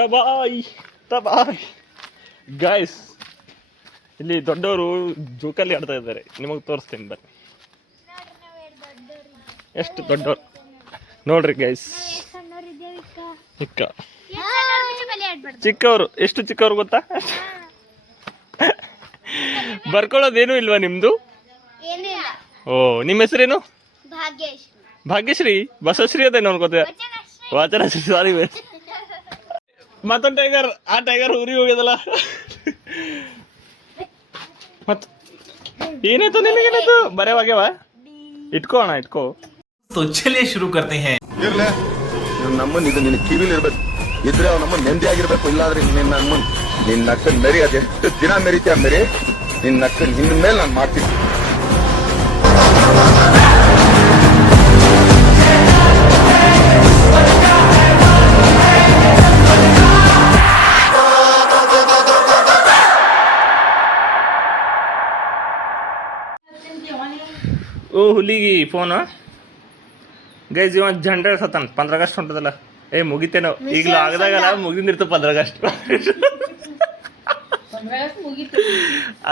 ತಬಾಯ್ ತಬಾಯ್ guys, ಇಲ್ಲಿ ದೊಡ್ಡವರು ಜೋಕಲ್ಲಿ ಆಡ್ತಾ ಇದ್ದಾರೆ. ನಿಮಗೆ ತೋರಿಸ್ತೀನಿ ಬನ್ನಿ, ಎಷ್ಟು ದೊಡ್ಡವರು ನೋಡ್ರಿ ಗೈಸ್. ಚಿಕ್ಕವರು, ಎಷ್ಟು ಚಿಕ್ಕವರು ಗೊತ್ತಾ? ಬರ್ಕೊಳ್ಳೋದೇನು ಇಲ್ವಾ ನಿಮ್ದು? ಓ, ನಿಮ್ಮ ಹೆಸರೇನು? ಭಾಗ್ಯಶ್ರೀ. ಬಸಶ್ರೀ ಅದೇನು ಅನ್ಕೋತ, ವಾಚನಶ್ರೀ. ಸಾರಿ. ಮತ್ತೊಂದು ಟೈಗರ್, ಆ ಟೈಗರ್ ಊರಿಗೆ ಹೋಗ್ಯದಲ್ಲ. ಮತ್ ಏನಾಯ್ತು ನಿನಗೇನಾಯ್ತು? ಬರೇವಾಗ್ಯವ, ಇಟ್ಕೋ ಅಣ್ಣ, ಇಟ್ಕೋ. ಚಲಿಯೇ ಶುರು ಕರ್ತೆ ಹೈ. ಇರ್ಲೆ ನಮ್ಮನ್ ಇದು ನಿನ್ನ ಕಿವಿಲಿ ಇರ್ಬೇಕು, ಇದ್ರೆ ಅವ್ ನಮ್ಮನ್ ನೆಮ್ಮದಿ ಆಗಿರ್ಬೇಕು. ಇಲ್ಲಾದ್ರೆ ನಿನ್ನ ಅಕ್ಕನ್ ಮೆರಿ, ಅದೆಷ್ಟು ದಿನ ಮೆರಿತೀಯ ಮೆರಿ, ನಿನ್ನ ಅಕ್ಕನ್ ಇನ್ನ ಮೇಲೆ ನಾನು ಮಾಡ್ತೀನಿ. ಓ ಹುಲಿಗಿ ಫೋನು ಗೈಸ್, ಇವ ಜಂಡ್ರೆ ಸತ್ತಾನ. 15 ಆಗಸ್ಟ್ ಹೊಂಟದಲ್ಲ. ಮುಗಿತೇನೋ ಈಗಲೂ ಆಗದಾಗಲ್ಲ, ಮುಗಿದಿರ್ತು 15 ಆಗಸ್ಟ್.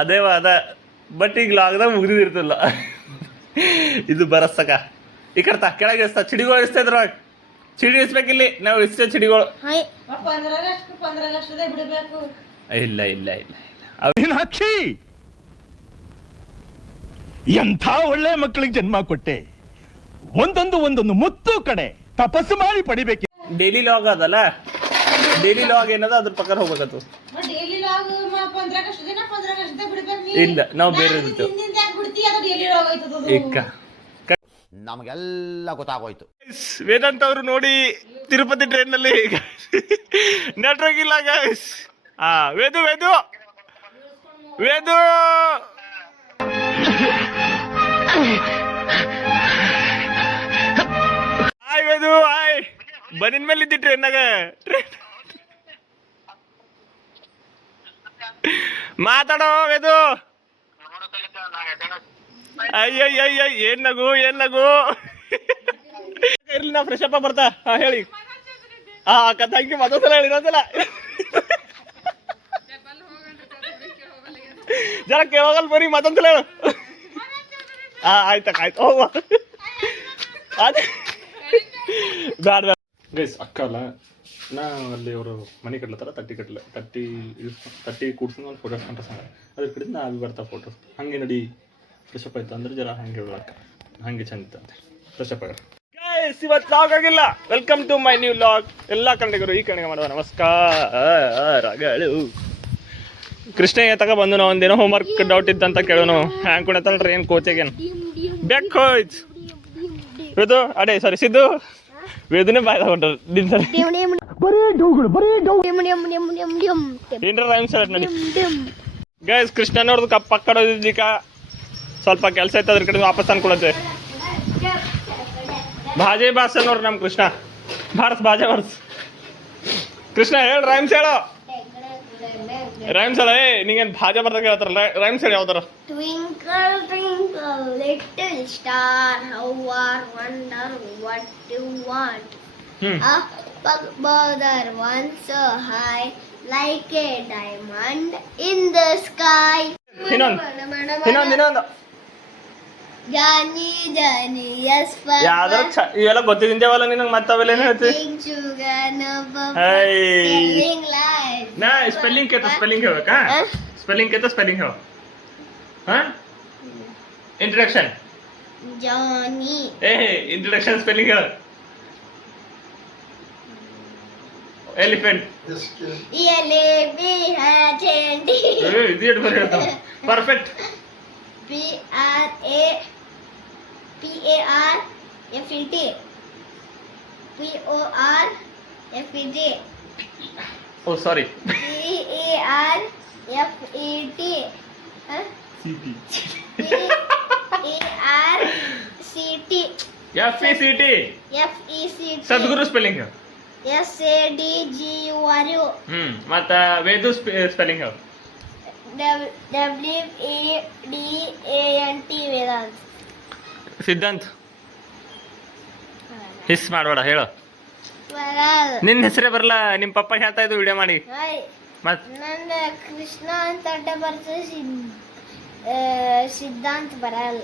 ಅದೇ ಅದ, ಬಟ್ ಈಗ ಲಾಗ್ದಾಗ ಮುಗಿದಿರ್ತಲ್ಲ. ಇದು ಬರಸ್ತಕ ಈ ಕರ್ತ ಕೆಳಗೆ ಇಸ್ತಾ ಚಿಡಿಗಳು ಇಸ್ತಾ ಇದ್ರವಾಗ. ಚಿಡಿ ಇಸ್ಬೇಕಿಲ್ಲಿ, ನಾವು ಇಷ್ಟೇ ಚಿಡಿಗಳು. ಇಲ್ಲ ಇಲ್ಲ ಇಲ್ಲ ಇಲ್ಲ, ಅಕ್ಷಿ ಎಂಥ ಒಳ್ಳೆ ಮಕ್ಕಳಿಗೆ ಜನ್ಮ ಕೊಟ್ಟೆ. ಒಂದೊಂದು ಮುತ್ತು ಕಡೆ ತಪಸ್ಸು ಮಾಡಿ ಪಡಿಬೇಕು. ಡೈಲಿ ಲಾಗ್ ಅದಲ್ಲ, ಡೈಲಿ ಲಾಗ್ ಏನದ ಅದ್ರ ಪ್ರಕಾರ ಹೋಗ್ಬೇಕತ್ತು. ಇಲ್ಲ, ನಾವು ಬೇರೆ ಇರ್ತೇವೆ. ನಮಗೆಲ್ಲ ಗೊತ್ತಾಗೋಯ್ತು. ವೇದಾಂತ್ ಅವರು ನೋಡಿ ತಿರುಪತಿ ಟ್ರೈನ್ ನಲ್ಲಿ ನೆಟ್ವರ್ಕ್ ಇಲ್ಲ guys. Vedu Vedu Vedu hi Vedu, hi. ಬನ್ನಿನ ಮೇಲೆ ಇದ್ದಿ ಟ್ರೈನ್ನಾಗ. ಮಾತಾಡೋ ವೇದು. ಅಯ್ಯಯ್ಯ, ಏನ್ ನಗು ಇರ್ಲಿ, ನಾ ಫ್ರೆಶ್ ಅಪ್ ಬರ್ತಾ. ಹೇಳಿ. ಅಕ್ಕ ಥ್ಯಾಂಕ್ ಯು. ಮತ್ತೊಂದ್ಸಲ ಹೇಳಿ, ಇನ್ನೊಂದ್ಸಲ ಜರ ಕೇಳೋಗಲ್ ಬರೀ, ಮತ್ತೊಂದ್ಸಲ ಹೇಳು. ಆಯ್ತಕ್ಕ, ಆಯ್ತು ಹೋಗುವ. ಅದೇ ಬ್ಯಾಡ ಬ್ಯಾಡ ಗೈಸ್. ಅಕ್ಕ ಅಲ್ಲ, ನಾ ಅಲ್ಲಿ ಅವರು ಮನೆ ಕಟ್ಲತ್ತಾರ, ತಟ್ಟಿ ಕೂಡ್ಸ್ಕೊಂಡು ಒಂದು ಫೋಟೋ ಕಂಡ್ರೆ ಸಂಗ ಅದ್ರ ಕಡೆ ನಾ ಅಲ್ಲಿ ಬರ್ತಾ ಫೋಟೋ. ಹಂಗೆ ನಡಿ ಫ್ರೆಶ್ ಅಪ್ ಆಯ್ತು ಅಂದ್ರೆ ಜರ ಹಂಗೆ ಹೇಳಕ್ಕ, ಹಂಗೆ ಚಂದ ಇತ್ತಂತೆ. ಫ್ರೆಶ್ ಅಪ್ ಆಗ ಗೈಸ್, ಇವತ್ತು ಲಾಗ್ ಆಗಿಲ್ಲ. Welcome to my new vlog. ಎಲ್ಲ ಕನ್ನಡಿಗರು ಈ ಕಡೆಗೆ ಮಾಡುವ ನಮಸ್ಕಾರಗಳು. ಕೃಷ್ಣ ತಗ ಬಂದು ನಾವು ಒಂದೇನೋ ಹೋಮ್ವರ್ಕ್ ಡೌಟ್ ಇದ್ದಂತ ಕೇಳೋನು. ಹ್ಯಾಂಗ್ ಕುಣತಲ್ರಿ ಏನು ಕೋಚೆಗೇನು ಬೆಕ್ ಹೋಯ್ತು. ವೇದು ಅಡೇ ಸಾರಿ ಸಿದ್ದು, ವೇದನೆ ಬಾಯ್ ತಗೊಂಡ್ರು ನಿನ್ ಸರಿ. ಏನ್ರ ರೈಮ್ಸ್ ನೋಡಿ ಗೈಸ್. ಕೃಷ್ಣನವ್ರದ್ದು ಕಪ್ ಪಕ್ಕಡೋದಿದ್ದೀಕ ಸ್ವಲ್ಪ ಕೆಲಸ ಐತೆ, ಅದ್ರ ಕಡೆ ವಾಪಸ್ ಅನ್ಕೊಳತ್ತೆ. ಭಾಜೆ ಬಾಸ್ ಅನ್ನೋರು ನಮ್ಮ ಕೃಷ್ಣ. ಭಾಜೆ ಬಾರ್ಸ್ ಕೃಷ್ಣ. ಹೇಳ ರೈಮ್ಸ್ ಹೇಳೋ. ರೈಮ್ಸ್ ಹೇಳ. ನಿಂಗೇನು ಭಾಜೆ ಬರ್ದಾಗ ಹೇಳ್ತಾರಲ್ಲ, ರೈಮ್ಸ್ ಹೇಳಿ ಯಾವ್ದಾರ. Twinkle, twinkle, little star, how I wonder what you want. Up above the one so high, like a diamond in the sky. ಇನ್ನೊಂದು Johnny, Johnny, yes, for ಯಾವ್ದಾರ ಇವೆಲ್ಲ ಗೊತ್ತಿದ್ದೇವಲ್ಲ ನಿನಗೆ. ಮತ್ತೆ ಅವೆಲ್ಲ ಏನು ಹೇಳ್ತಿ? ನಾ ಸ್ಪೆಲ್ಲಿಂಗ್ ಕೇತ ಸ್ಪೆಲ್ಲಿಂಗ್ ಹೇಳ್ಬೇಕಾ? ಸ್ಪೆಲ್ಲಿಂಗ್ ಕೇತ ಸ್ಪೆಲ್ಲಿಂಗ್ ಹೇಳ. Introduction Johnny. ಇಂಟ್ರಡಕ್ಷನ್ ಸ್ಪೆಲ್ಲಿಂಗ್ ಹೇಳ. Elephant. Perfect. P-A-R-F-E-T. P-O-R-F-E-T. Oh, sorry. P-A-R-F-E-T. C-T. P-A-R-C-T. F-E-C-T. F-E-C-T. ಸದ್ಗುರು ಸ್ಪೆಲ್ಲಿಂಗ್. S-A-D-G-U-R-U. ಮತ್ತೆ ವೇದು ಸ್ಪೆಲ್ಲಿಂಗ್ ಹೇಳು. W-E-D-A-N-T. ವೇದಾಂತ್. ಸಿದ್ಧಾಂತ್. ಹಿಸ್ ಮಾಡಬೇಡ ಹೇಳು. ಬರಲ್ಲ. ನಿನ್ನ ಹೆಸರೇ ಬರಲ್ಲ, ನಿಮ್ಮ ಪಪ್ಪ ಹೇಳ್ತಾ ಇದ್ದು ವಿಡಿಯೋ ಮಾಡಿ. ಹಾಯ್, ಮತ್ ನನ್ನ ಕೃಷ್ಣ ಅಂತ ಅಡ್ಡ ಬರ್ತದೆ, ಸಿದ್ಧಾಂತ ಬರಲ್ಲ.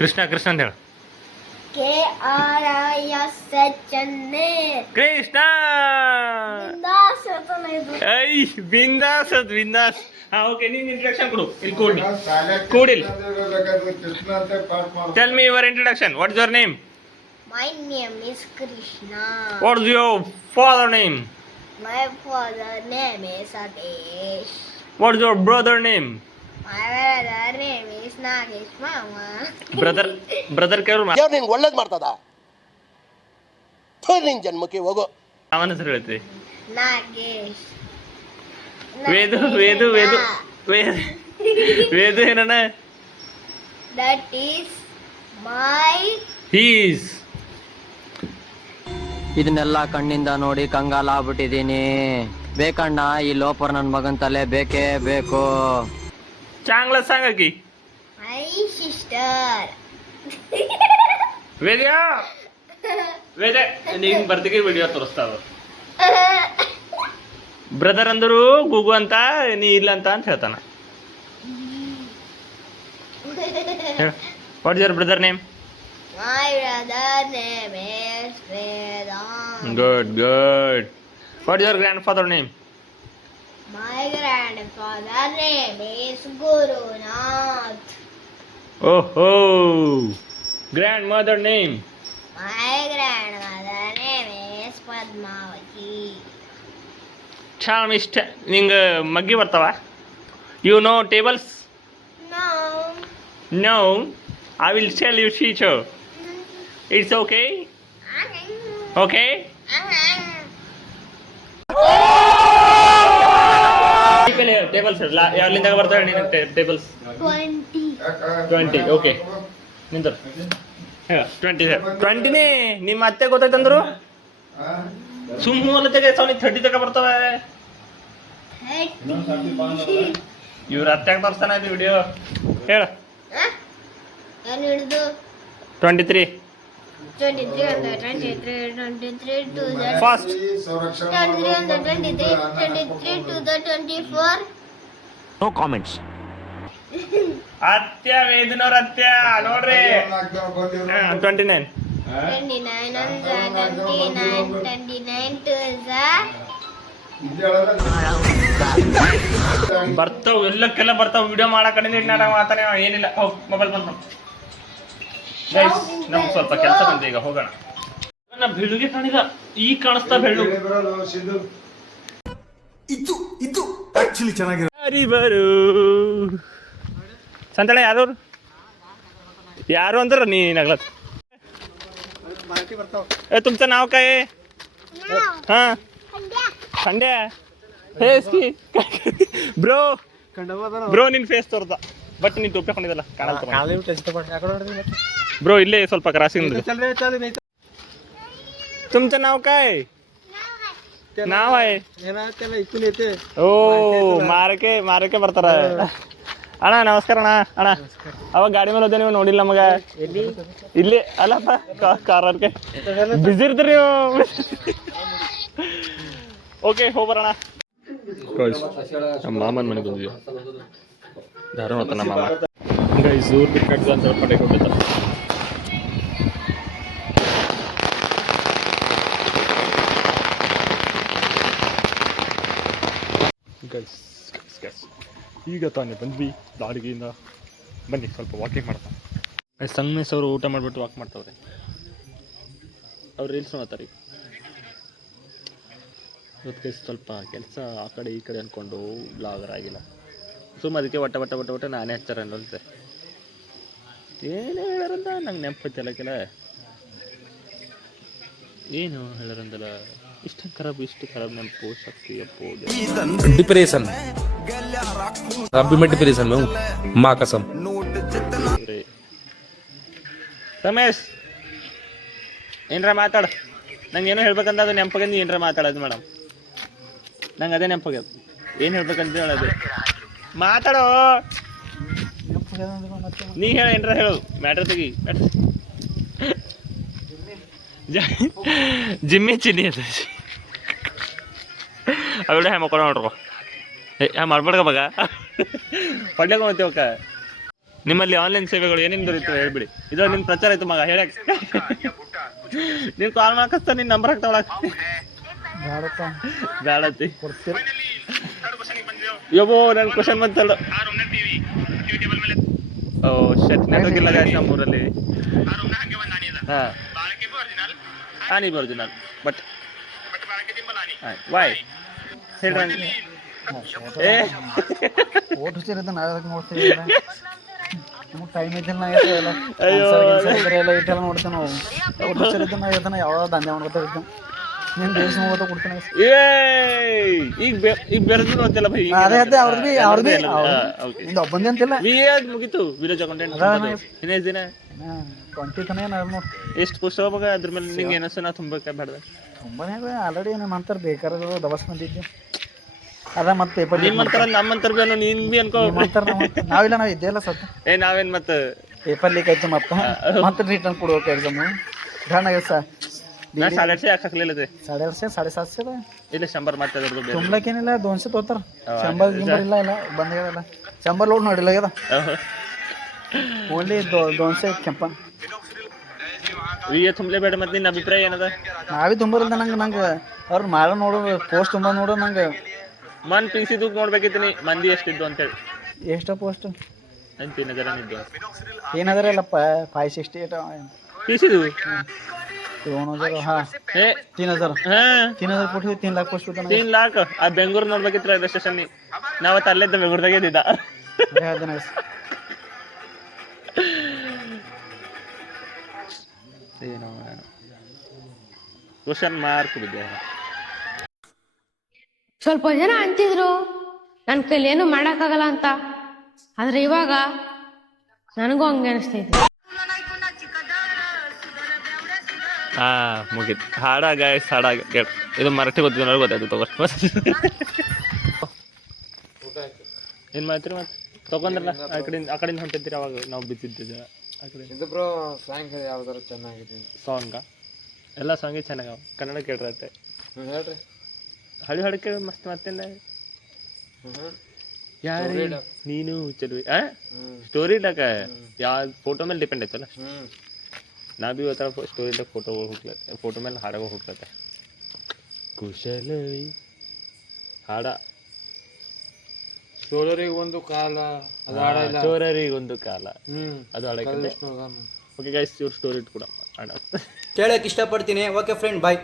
ಕೃಷ್ಣ ಕೃಷ್ಣ ಅಂತ ಹೇಳು. KRISHNA ಕೃಷ್ಣ ಬಿಂದಾಸ್ ಅಂತಲ್ಲ ಇದು. ಐ ಬಿಂದಾಸ್ ಅದು ಬಿಂದಾಸ್. ಹಾ ಓಕೆ, ನೀನು ಇಂಟ್ರಡಕ್ಷನ್ ಕೊಡು. ಇಲ್ಲಿ ಕೂಡಿ ಕೂಡಿಲ್. Tell me your introduction. What is your name? My name is Krishna. What is your father name? My father name is Adesh. What is your brother name? My brother name is Nagesh Mama. Brother ಕೇಳು. ದೇವ್ರು ನಿನ್ಗೆ ಒಳ್ಳೇದು ಮಾಡ್ತದ, ನಿನ್ ಜನ್ಮಕ್ಕೆ ಹೋಗೋ. ಅವನ ಹೆಸರು ಹೇಳ್ತೀವಿ. Nagesh. ವೇದು ವೇದು ವೇದು ವೇದು ಏನಣ್ಣ? That is my. ಹೀಸ್. ಇದನ್ನೆಲ್ಲ ಕಣ್ಣಿಂದ ನೋಡಿ ಕಂಗಾಲಾಗ್ಬಿಟ್ಟಿದೀನಿ. ಬೇಕಣ್ಣ, ಈ ಲೋಪರ್ ನನ್ ಮಗನ್ ತಲೆ ಬೇಕೇ ಬೇಕು. Changla ಸಾಂಗಕಿ My sister. ವೇದ್ಯ ವೇದ್ಯ ನೀನ್ ಬರ್ತಿಗೆ ವಿಡಿಯೋ ತೋರಿಸ್ತಾವ. ಬ್ರದರ್ ಅಂದರು ಗೂಗು ಅಂತ, ನೀ ಇಲ್ಲ ಅಂತ ಹೇಳ್ತಾನ. What is your brother name? My brother name is Vedant. Good good. What is your grandfather name? My grandfather name is Gurunath. ಓಹೋ. Grandmother name? My grandmother name is Padmavati. ಚಾಮ್ ಇಷ್ಟ. ನಿಂಗೆ ಮಗ್ಗಿ ಬರ್ತಾವ? You know tables? No. No, I will tell you teacher. It's okay okay. Tables ಎಲ್ಲಿಂದ ಬರ್ತಾವೆ ನೀನು tables? 20. Okay ನಿಂತ 20 20ನೇ. ನಿಮ್ಮ ಅತ್ತೆ ಗೊತ್ತಾಯ್ತಂದ್ರು ಸುಮ್ಮನೆ ಅಲ್ಲತೆಗೆ 30 ತಕ ಬರ್ತವೆ. ಇವ್ರ ಅತ್ತೆಗೆ ತೋರಿಸ್ತಾನ ಇದು ವಿಡಿಯೋ. ಹೇಳ. ಏನು ಹಿಡಿದು 23 23 under 23 23 to the fast. 23 under 23 23 to the 24. No comments. ಅತ್ಯ ವೇದನವ್ರ ಅತ್ಯ ನೋಡ್ರಿ. 29 29 under 29 29 to the ಬರ್ತಾವ್, ಎಲ್ಲಕ್ಕೆಲ್ಲ ಬರ್ತಾವ್. ವಿಡಿಯೋ ಮಾಡೋ ಕಡೆಯಿಂದ ನಾಟಕ ಮಾತಾನೆ ಏನಿಲ್ಲ. ಹೋಗ್ ಮೊಬೈಲ್ ಬಂದು ಗೈಸ್, ನಮ್ಗೆ ಸ್ವಲ್ಪ ಕೆಲಸ ಬಂದೆ, ಈಗ ಹೋಗೋಣ. ನನ್ನ ಬೆಳ್ಳುಗೆ ಕಾಣಿಲ್ಲ, ಈಗ ಕಾಣಿಸ್ತಾ ಬೆಳ್ಳು. ಇದು ಆಕ್ಚುಲಿ ಚೆನ್ನಾಗಿರೋ. ಹರಿ ಬರು ಸಂತಳೆ ಯಾರು ಯಾರು ಅಂದ್ರ ನೀ ನಗ್ಲತ್. तुमचं नाव काय आहे? हा खंड्या. फेस की ಬ್ರೋ ಬ್ರೋ ನಿನ್ ಫೇಸ್ ತೋರ್ದ, ಬಟ್ ನೀನ್ ಟೋಪಿ ಹಾಕೊಂಡಿದ್ದಲ್ಲ ಕಾಣಲ್ತ. ಬ್ರೋ ಇಲ್ಲೇ ಸ್ವಲ್ಪ ಕ್ರಾಸಿಂಗ್. तुमचं नाव काय? नाव आहे ಓ ಮಾರಕ್ಕೆ ಮಾರಕ್ಕೆ ಬರ್ತಾರ. ಅಣ್ಣ ನಮಸ್ಕಾರ ಅಣ್ಣ. ಅಣ್ಣ ಅವಾಗ ಗಾಡಿ ಮೇಲೆ ಹೋದೆ, ನೀವು ನೋಡಿಲ್ಲ ನಮಗ. ಇಲ್ಲಿ ಅಲ್ಲಪ್ಪ ಕಾರ್ಗೆ ಬಿಸಿ ಇರ್ತೀರಿ ನೀವು. ಓಕೆ ಹೋಗ್ಬರೋಣ. ನಮ್ಮ ಮಾಮನ ಮನೆಗೆ ಬಂದಿದ್ವಿ. ಧಾರವಾಡ ಹೊತ್ತ ನಮ್ಮ ಮಾಮ ಗೈಸ್ ಊರ್ ಬಿಟ್ಟು ಅಂತ ಪಡೆಗೆ ಹೋಗ್ತಾರೆ. ಗೈಸ್ ಈಗ ತಾನೇ ಬಂದ್ವಿ ದಾಡಿಗೆಯಿಂದ. ಬನ್ನಿ ಸ್ವಲ್ಪ ವಾಕಿಂಗ್ ಮಾಡ್ತಾ. ಸಂಗಮೇಶ್ ಅವರು ಊಟ ಮಾಡಿಬಿಟ್ಟು ವಾಕ್ ಮಾಡ್ತಾವ್ರೆ. ಅವ್ರು ರೀಲ್ಸ್ ನೋಡ್ತಾರೆ. ಇವತ್ತಿಗೆ ಸ್ವಲ್ಪ ಕೆಲಸ ಆ ಕಡೆ ಈ ಕಡೆ ಅಂದ್ಕೊಂಡು ಬ್ಲಾಗರ್ ಆಗಿಲ್ಲ. ಸುಮ್ಮ ಅದಕ್ಕೆ ಒಟ್ಟ ನಾನೇ ಹಚ್ಚಾರ ಅನ್ನೋಂತೆ. ಏನೇ ಹೇಳಾರಂದ ನಂಗೆ ನೆನಪತ್ತಲ್ಲ ಕೆಲ. ಏನು ಹೇಳಾರಂದಲ್ಲ, ಇಷ್ಟು ಖರಾಬ್ ನೆನಪು ಶಕ್ತಿ ಅಪ್ಪೋ. डिप्रेशन, अभी मैं डिप्रेशन में हूँ, माँ कसम. ರಮೇಶ್ ಏನರ ಮಾತಾಡ. ನಂಗೆ ಏನೋ ಹೇಳ್ಬೇಕಂತ ಅದು ನೆನಪಾಗಂದು ಏನರ ಮಾತಾಡೋದು ಮೇಡಮ್. ನಂಗೆ ಅದೇ ನೆನಪಾಗ್ಯದ. ಏನು ಹೇಳ್ಬೇಕಂತ ಹೇಳೋದು ಮಾತಾಡೋ. ನೀ ಹೇಳ, ಏನರ ಹೇಳೋದು ಮ್ಯಾಟ್ರ್ ತೆಗಿ. ಜಿಮ್ಮಿ ಚಿನ್ನಿ ಅಂತ ಅವೆಲ್ಲ ಹ್ಯಾ ಮಕ್ಕಳು ನೋಡ್ರು ಹ್ಯಾ ಮಾಡ್ಬೇಡ್ಕ ಮಗ ಪಡ್ಯಾಕ ಮಾಡ್ತೀವಕ್ಕ. ನಿಮ್ಮಲ್ಲಿ ಆನ್ಲೈನ್ ಸೇವೆಗಳು ಏನೇನು ದೊರೆಯುತ್ತವೆ ಹೇಳ್ಬಿಡಿ. ಇದ್ರಲ್ಲಿ ನಿನ್ನ ಪ್ರಚಾರ ಆಯ್ತು ಮಗ ಹೇಳಕ್. ನೀನು ಕಾಲ್ ಮಾಡಕಸ್ತ ನಿನ್ನ ನಂಬರ್ ಹಾಕ್ತಾವಳಕ ಬೇಡತ್ತಿ ಯಬ್ಬೋ ನನ್ನ ಕ್ವಶನ್ ಬಂತಲ್ಲ. ಓ ಶಟ್ ನೆಟ್ವರ್ಕ್ ಇಲ್ಲ ಗಾಯ್ಸ್ ನಮ್ಮೂರಲ್ಲಿ. ಹಾಂ ಆನಿ ಒರಿಜಿನಲ್ ಬಟ್ ವೈ ಹೇಳ್ರಿ ಏ ಓಟ್ ಹುಚ್ಚಿರುತ್ತೆ ನಾಳೆ ನೋಡ್ತೀವಿ. ನಮಗೆ ಟೈಮ್ ಇದ್ದಿಲ್ಲ ಎಲ್ಲ ಇಟ್ಟೆಲ್ಲ ನೋಡ್ತೇವೆ ನಾವು. ಓಟ್ ಹುಚ್ಚಿರುತ್ತೆ ನಾವು ಹೇಳ್ತಾನೆ ಯಾವ ದಂಧೆ ಮಾಡ್ಕೊತಾ ಇರ್ತಾನೆ. ನೀನು ದೇಶ ಹೋಗೋದು ಕೊಡ್ತಾನೆ. ಈಗ ಬೇರೆದ್ರು ಅಂತೆಲ್ಲ ಭೈ ಅದೇ ಅದೇ ಅವ್ರದ್ದು ಇಂದು ಒಬ್ಬಂದೇ ಅಂತಿಲ್ಲ. ಮುಗೀತು ವಿಲೇಜ್ ಅಕೌಂಟೆಂಟ್ ಇನ್ನೇಸ್ ದಿನ 20 ತನ ಏನು ಎಷ್ಟು ಪುಸ್ತಕ ಮಗ ಅದ್ರ ಮೇಲೆ ನಿಂಗೆ ಏನಸ ನಾ ತುಂಬಕ್ಕೆ ಬೇಡ ತುಂಬನೇ ಆಲ್ರೆಡಿ ನಮ್ಮ ಅಂತಾರೆ ಬೇಕಾದ್ರೆ ದಬಸ್ ಬಂದಿದ್ದೆ ಅದ ಮತ್ತೆ ಪೇಪರ್ ನಿಮ್ಮಂತರ ನಮ್ಮಂತರ ಬೇನು ನೀನ್ ಬಿ ಅನ್ಕೋ ನಾವಿಲ್ಲ ನಾವು ಇದ್ದೇಲ್ಲ ಸತ್ತ ನಾವೇನ್ ಮತ್ತೆ ಪೇಪರ್ ಲೀಕ್ ಆಯ್ತು ಮತ್ತೆ ರಿಟರ್ನ್ ಕೊಡ್ಬೇಕು ಎಕ್ಸಾಮು ಘಾನಾಗ ನಾ 850 ಯಾಕೆ ಹಾಕ್ಲಿಲ್ಲ 850 750 ಇಲ್ಲ 100 ಮತ್ತೆ ಅದ್ರದ್ದು ತುಂಬಲಕ್ಕೇನಿಲ್ಲ 200 ತೋತಾರ 100 ಇಲ್ಲ ಇಲ್ಲ ಬಂದ್ ಹೇಳಲ್ಲ 100 ಲೋಡ್ ನೋಡಿಲ್ಲ ಆಗ್ಯದ ಓನ್ಲಿ 200 ಕೆಂಪನ್ ವಿಯ ತುಂಬಲೇ ಬೇಡ ಮತ್ತೆ ನಿನ್ನ ಅಭಿಪ್ರಾಯ ಏನದ? ನಾವೇ ತುಂಬರಿಲ್ಲ ನಂಗೆ ಅವ್ರು ಮಾಡೋ ನೋಡೋ ಪೋಸ್ಟ್ ತುಂಬ ನೋಡೋ ನಂಗೆ ಮನ್ ಪಿಸಿ ದುಗ್ ನೋಡ್ಬೇಕಿತ್ತು ಮಂದಿ ಎಷ್ಟಿದ್ದು ಅಂತೇಳಿ. ಎಷ್ಟು ಪೋಸ್ಟ್ ನಾನು 3000 ಇದ್ದು 3000 ಇಲ್ಲಪ್ಪ 568 ಪಿಸಿದು 3000 ಹಾಂ 3000 3000 ಕೊಟ್ಟು 3 लाख ಪೋಸ್ಟ್ 3 लाख ಆ ಬೆಂಗಳೂರು ನೋಡ್ಬೇಕಿತ್ತು ರೈಲ್ವೆ ಸ್ಟೇಷನ್ ನಾವತ್ತು ಅಲ್ಲೇ ಇದ್ದ ಬೆಂಗಳೂರದಾಗೆ ಇದ್ದಿದ್ದ ಏನೋ ಕ್ವಶನ್ ಮಾರ್ಕ್ ಬಿದ್ದೆ. ಸ್ವಲ್ಪ ಜನ ಅಂತಿದ್ರು ನನ್ನ ಕೈಲಿ ಏನು ಮಾಡೋಕ್ಕಾಗಲ್ಲ ಅಂತ, ಆದ್ರೆ ಇವಾಗ ನನಗೂ ಹಂಗೆ ಅನಿಸ್ತೈತಿ. ಹಾ ಮುಗೀತು ಹಾಡ ಗಾಯಸ್ ಹಾಡ ಕೇಳ ಇದು ಮರಾಠಿ ಗೊತ್ತಿದ್ದು ನನಗೆ ಗೊತ್ತಾಯ್ತು ತಗೋ ಏನು ಮಾಡ್ತೀರಿ ಮತ್ತೆ ತಗೊಂಡ್ರಲ್ಲ ಆ ಕಡೆಯಿಂದ ಹೊಂಟಿದ್ದೀರಿ ಅವಾಗ ನಾವು ಬಿದ್ದಿದ್ದ ಆ ಕಡೆ ಬ್ರೋ ಸಾಂಗ್ ಯಾವ್ದಾರು ಚೆನ್ನಾಗಿದೆ ಸಾಂಗ ಎಲ್ಲ ಸಾಂಗೇ ಚೆನ್ನಾಗವ ಕನ್ನಡ ಕೇಳ್ರತ್ತೆ ಹೇಳ್ರಿ ಹಳಿ ಹಾಡು ಕೇಳಿ ಮಸ್ತ್ ಮತ್ತೇನ ಯಾರು ನೀನು ಚಲೋ ಸ್ಟೋರಿ ಇಡಕ ಯಾವ ಫೋಟೋ ಮೇಲೆ ಡಿಪೆಂಡ್ ಐತಲ್ಲ. ನಾ ಬಿ ಇವತ್ತರ ಸ್ಟೋರಿ ಇಡಕ್ಕೆ ಫೋಟೋಗಳು ಹೋಗ್ಲತ್ತೆ ಫೋಟೋ ಮೇಲೆ ಹಾಡಗಳು ಹೋಗ್ಲತ್ತೆ. ಕುಶಲವಿ ಹಾಡ ಚೋರರಿಗೊಂದು ಕಾಲ ಚೋರರಿಗೊಂದು ಕಾಲ ಅದು ಹಾಡಕ್ಕೆ. ಓಕೆ ಗೈಸ್ ಇವ್ರ ಸ್ಟೋರಿ ಇಟ್ಟು ಕೂಡ ಹಾಡ ಕೇಳಕ್ಕೆ ಇಷ್ಟಪಡ್ತೀನಿ. Okay friend bye.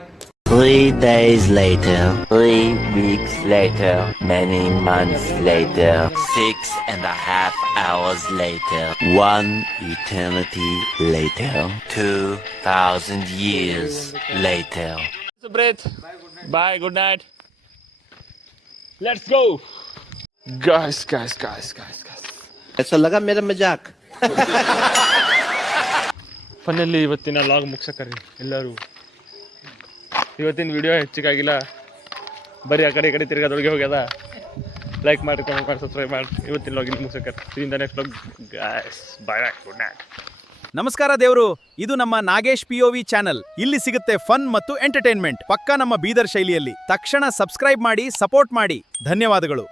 3 days later, 3 weeks later, many months later, 6.5 hours later, 1 eternity later, 2,000 years later. Breath. Bye. Good night. Let's go. Guys. ऐसा लगा मेरा मजाक. ಫೈನಲಿ ಇವತ್ತಿನ ಲಾಗ್ ಮುಗ್ಸಕ್ಕರಿ ಎಲ್ಲರೂ. ಇವತ್ತಿನ ವಿಡಿಯೋ ಹೆಚ್ಚಿಗಾಗಿಲ್ಲ, ಬರೀ ಆ ಕಡೆ ಈ ಕಡೆ ತಿರ್ಗಾದೊಳಗೆ ಹೋಗ್ಯದ. ಲೈಕ್ ಮಾಡಿ ಕಮೆಂಟ್ ಮಾಡಿ ಸಬ್ಸ್ಕ್ರೈಬ್ ಮಾಡಿ ಇವತ್ತಿನ ಲಾಗ್ ಇಲ್ಲಿ ಮುಗ್ಸಕ್ಕರಿ. ಇದರಿಂದ next vlog guys bye good night. ನಮಸ್ಕಾರ ದೇವರು, ಇದು ನಮ್ಮ ನಾಗೇಶ್ POV ಚಾನಲ್. ಇಲ್ಲಿ ಸಿಗುತ್ತೆ ಫನ್ ಮತ್ತು ಎಂಟರ್ಟೈನ್ಮೆಂಟ್ ಪಕ್ಕಾ ನಮ್ಮ ಬೀದರ್ ಶೈಲಿಯಲ್ಲಿ. ತಕ್ಷಣ ಸಬ್ಸ್ಕ್ರೈಬ್ ಮಾಡಿ ಸಪೋರ್ಟ್ ಮಾಡಿ. ಧನ್ಯವಾದಗಳು.